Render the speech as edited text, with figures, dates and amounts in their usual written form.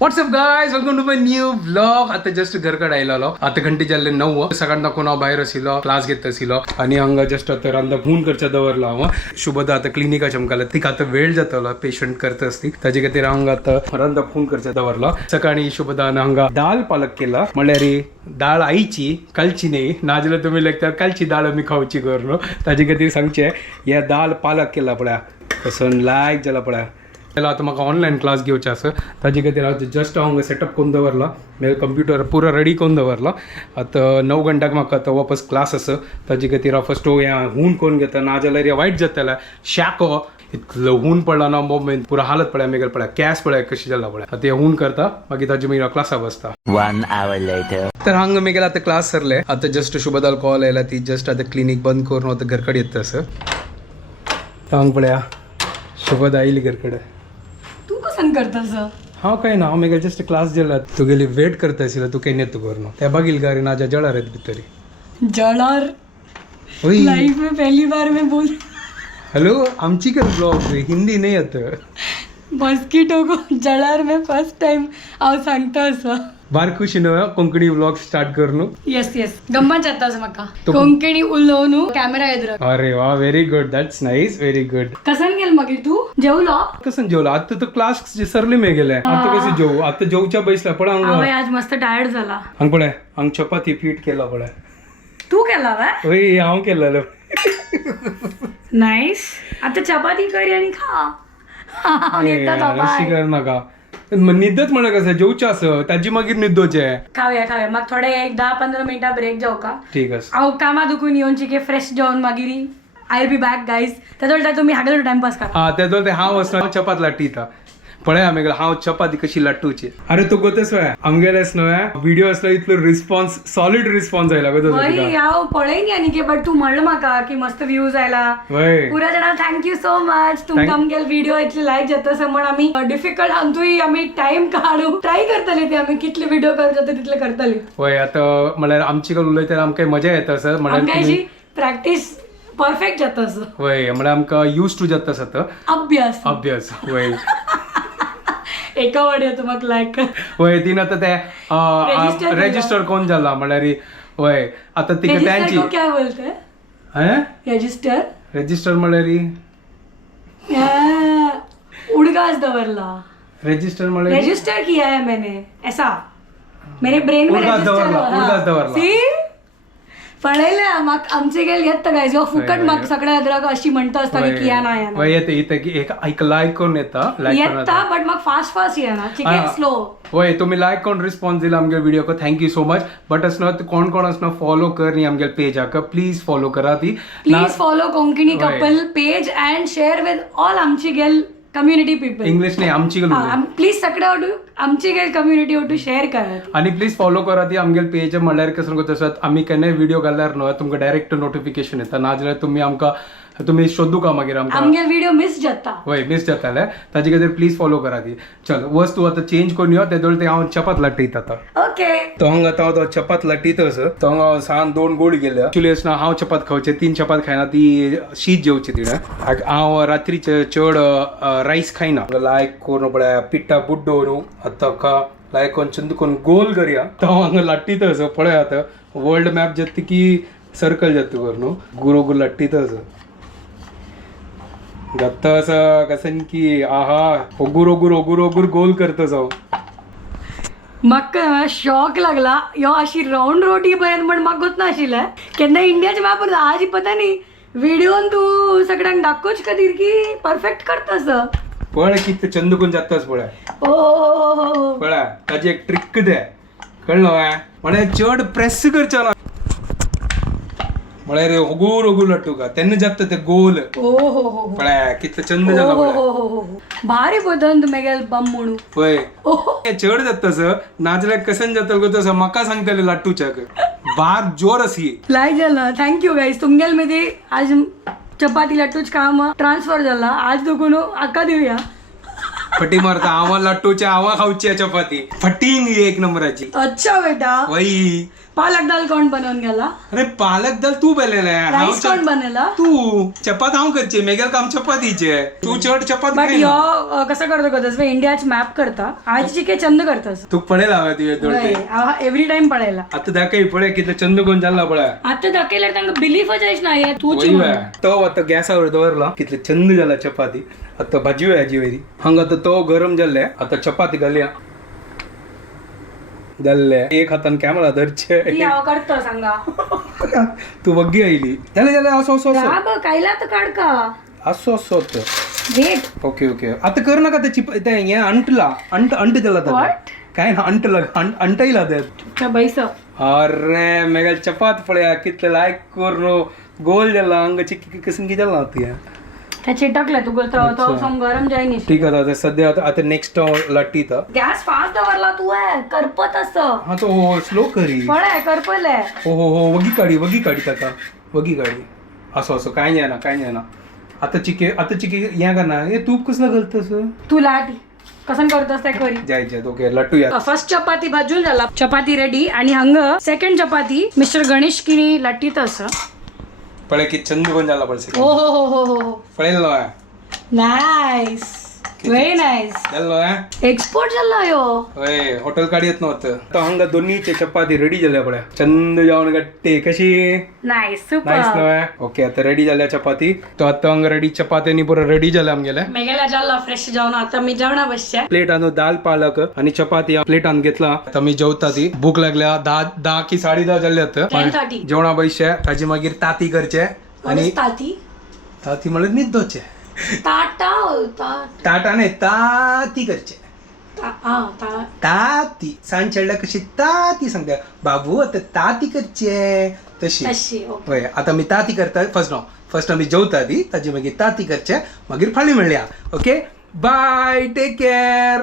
WhatsApp guys welcome to my new vlog. आता just घरकडे आयलो. आता घंटे जाल्ले 9 सकाळना कोण भायर आशिल्लो क्लास घेत आशिल्लो आणि हांगा जस्ट आता रांदा फोन करच्या दवरलो हांव. शुभदा आता क्लिनिका चमकाला तिका आता वेळ जातलो पेशंट करता असती ताजे खातीर हांगा आता रांदा फोन करच्या दवरलो. सकाळी शुभदान हांगा दाल पालक केला म्हणल्यार दाळ आईची कालची न्ही नाजाल्यार तुमी लेखतात कालची दाळ आमी खावची करून ताजे खातीर सांगचे या दाल पालक केला पळया कसं लायक जाला पळया. त्याला आता म्हाका ऑनलायन क्लास घेवचे आसा ताजे खातीर हांव जस्ट हांगा सेटअप करून दवरला म्हणजे कंप्युटर पुरो रेडी करून दवरला. आता 9 घंटाक म्हाका आतां वापस क्लास आसा ताजे खातीर हांव फस्ट हून करून घेता नाजाल्यार वायट जाताला शाको इतलो हून पडला ना मोमेंट पुरो हालत पळय मेगल पळय कॅस पळय कशी जाला पळय आता हून करता मागीर ताजे मागीर क्लासा बसता. 1 hour later. तर हांगा मेगेल आता क्लास सरले आता जस्ट शुभदाल कॉल आयला ती जस्ट आता क्लिनिक बंद करून आता घरकडे येता आसा. हांगा पळया शुभदा आयली घरकडे. तू कसं करतास? हांव काय ना हांव मेगेल जस्ट क्लास गेला तुगेली वेट करता आशिल्लो तू केन्ना येता करून त्या बागील गारी नाजा जळार येत भितरी जळार लाइफ में पहली बार मैं बोल. हेलो आमची कर ब्लॉग हिंदी नहीं आता. मस्किटो को जळार में फर्स्ट टाइम हांव सांगता असं. बार खुशी न कोंकणी व्लॉग स्टार्ट करून. येस येस गंमत जातास म्हाका कोंकणी उलोवन कॅमेरा येदर. अरे वा very good that's nice very good. कसन गेल मागीर तू जेवलो? कसं जेवला आता तर क्लास सरले मे गेले आता कसे जेवू आता जेवच्या बैसला पण हांव आज मस्त टायर्ड झाला. हांग पळय हांग चपाती पीठ केला पळय. तू केला वा? होय हांव केलेलो. नाईस. आता चपाती कर आणि खा. अशी कर नाका निद्दत म्हणा कसं जेवचे असं त्याची मागीर निद्दोचे. खाऊया खाऊया मग थोडे 10-15 मिनिटां ब्रेक जाऊ का? ठीक आहे. हांव कामा दुखून येवनची की फ्रेश जेवण मागीर आय बी बॅक गाईज. त्याच्या तुम्ही हागल टाइमपास करा. हा त्या ते हांव असना चपात लाट्टीता पळय आमी हांव चपाती कशी लाट्टूची. अरे तू गोतस वय आमगेलेस न्हय व्हिडिओ असला इतलो रिस्पॉन्स सॉलिड रिस्पॉन्स आयला गो. हांव पळयनी आनी की बट तू म्हणलं म्हाका की मस्त व्ह्यूज आयला पुरा जाणां थँक्यू सो मच. तुमकां आमगेल व्हिडिओ इतले लायक जाता म्हण आमी डिफिकल्ट हातूय आमी टाइम काडू ट्राय करतली ती आमी कितले व्हिडिओ करता तितले करतली. होय आता म्हळ्यार आमची कडेन उलयतना आमकां मजा येता सर म्हळ्यार प्रॅक्टिस परफेक्ट जाता सर. होय म्हळ्यार आमकां यूज टू जाता सर अभ्यास अभ्यास. होय एका वाड्या तुम्हाला लायक कर. होय तीन आता ते रेजिस्टर कोण जाला म्हळ्यार होय आता ती त्यांची क्या बोलते रजिस्टर रेजिस्टर म्हळ्यार उडगास दवरला. रेजिस्टर म्हळ्यार रजिस्टर किया है मैंने ऐसा मेरे ब्रेन में उडगास दवरला. पळयले म्हाका आमचे गेल येता गायज फुकट म्हाका सगळ्या अद्रक अशी म्हणटा आसता की किया ना येना. होय येता येता की एक लायक करून येता येता बट म्हाका फास्ट येना चिकन स्लो. होय तुम्ही लायक कोण रिस्पॉन्स दिला आमगे व्हिडिओ को थँक्यू सो मच. बट असना कोण कोण असना फॉलो कर नी आमगे पेज आका प्लीज फॉलो करा ती. Please follow Konkani couple page and share with all आमची गेल कम्युनिटी पीपल. इंग्लिश नाही आमची प्लीज सगळं आमची गेल कम्युनिटी वटू शेअर करा आणि प्लीज फॉलो करा ती आमगेल पेज म्हळ्यार कसं करता आसत आमी केन्नाय व्हिडिओ घाल्यार न्हय तुमकां डायरेक्ट नोटिफिकेशन येता नाजाल्यार तुम्ही आमकां तुम्ही शोधू का मागीर आमकां आमगे व्हिडिओ मिस जाता. होय मिस जाताले ताजे खातीर प्लीज फॉलो करा ती. चल वस्तू आता चेंज करून यो तेदोळ ते हांव चपात लाट्टयता आता. ओके तो हांगा तो चपात लाट्टयता असो तो हांगा सान 2 गोळी गेल्या एक्चुअली असना हांव चपात खावचे 3 चपात खायना ती शीत जेवची तिणें. हांव रात्रीचे चड रायस खायना लायक करून पळय पिट्टा बुड्डो न्हू आतां का लायक कोण चंद कोण गोल करया तो हांगा लाट्टयता असो पळय आतां वर्ल्ड मॅप जाता की सर्कल जाता कर न्हू गुरो गुर लाट्टयता असो गत्ता असं कसं की आहा ओगूर ओगूर ओगूर ओगूर गोल करता जाऊ. म्हाका शॉक लागला यो अशी राऊंड रोटी पर्यंत पण म्हाका गोत नाशिल्लें केन्ना इंडियाच्या मॅपर आज पता न्ही व्हिडिओन तू सगळ्यांक दाखोवच खातीर की परफेक्ट करतास. पळय कितें चंद करून जातास पळय ओ पळय ताजी एक ट्रिक दे कळलो म्हळ्यार चड प्रेस करचो ना म्हळ्यार ओगूर ओगूर लट्टू का तेन्ना जाता ते गोल. पळय कितले चंद जाला पळय भारी पदंत मेगेल बम म्हणू. होय चड जाता सर नाजाल्यार कसन जाता गो तसं म्हाका सांगतले लाट्टूच्याक बार जोर अशी लायक जाला. थँक्यू गाईज तुमगेल मध्ये आज चपाती लाट्टूच काम ट्रान्सफर झाला आज दुखून आका देऊया. फटी मारता आवा लाट्टूच्या आवा खाऊची चपाती फटिंग एक नंबराची. अच्छा बेटा वही पालक दाल कोण बनवून गेला अरे पालक दाल तू बेलेले राईस कोण बनवला तू चपात हांव करचे मेगेल काम चपातीचे तू चड चपात बट यो कसं करतो कधीच इंडियाच मॅप करता आज चिके चंद करतस तू पळेला हवा तुझे एव्हरी टाइम पळायला आता दाखय पळे किती चंद कोण जाल्ला पळय आता दाखयल्यार तांकां बिलीफच येच नाही तूच तो आता गॅसावर दवरला कितले चंद जाला चपाती आता भाजी भाजी वयरी हांगा आता तो गरम जाल्ले आता चपाती घालया जाल्ले एक हातान कॅमेरा धरचे करतो सांगा तू बग्गी आयली जाले जाले असो असो असो बघ कायला तर काढ का असो असो वेट ओके ओके आता कर नका ते हे अंटला अंट जाला तर काय ना अंटला अंटायला ते बैस अरे मेगा चपात पळया कितले लायक करू गोल जाला अंग चिक्की कसंगी जाला होती त्या चिटकल्या तू तो गरम जाईनी ठीक आहे आता सध्या आता नेक्स्ट लाटी तर गॅस फास्ट दवरला तू आहे करपत असं हा तो स्लो करी पळय करपले हो वगी काढी आता वगी काढी असं असं काय नाही ना आता चिके या का ना हे तूप कसलं घालतस तू लाटी कसं करतस ते करी जायचे ओके लटूया फर्स्ट चपाती भाजून झाला चपाती रेडी आणि हंग सेकंड चपाती मिस्टर गणेश किनी लटीत असं पळे की चंद कोण झाला पडसे हो हो हो हो हो पळेल नाईस व्हेरी नाईस एक्सपोर्ट झाला यो होय हॉटेल काढी येत नव्हतं तर हंगा दोन्हीचे चपाती रेडी झाल्या पळ्या चंद जाऊन गट्टे कशी नाईस नाईस सुपर नव्हे ओके आता रेडी झाल्या चपाती तो आता हंगा रेडी चपात्यांनी पुरा रेडी झाल्या आमगेल्या मेघेला झाला फ्रेश जाऊन आता मी जेवणा बसच्या प्लेट आणू दाल पालक आणि चपाती प्लेट आण घेतला आता मी जेवता ती भूक लागल्या 10 की 10:30 झाले होतं 10:30 जेवणा बैसच्या ताजी मागीर ताती करचे आणि ताती म्हणत निदोचे ताटा नाही ताती करचे ताती सांचेडला कशी ताती सांगते बाबू आता ताती करचे तशी होय आता मी ताती करता फर्स्ट आम्ही जेवता ती ताजी मागीर ताती करचे मागीर फाळी म्हणल्या ओके बाय टेक केअर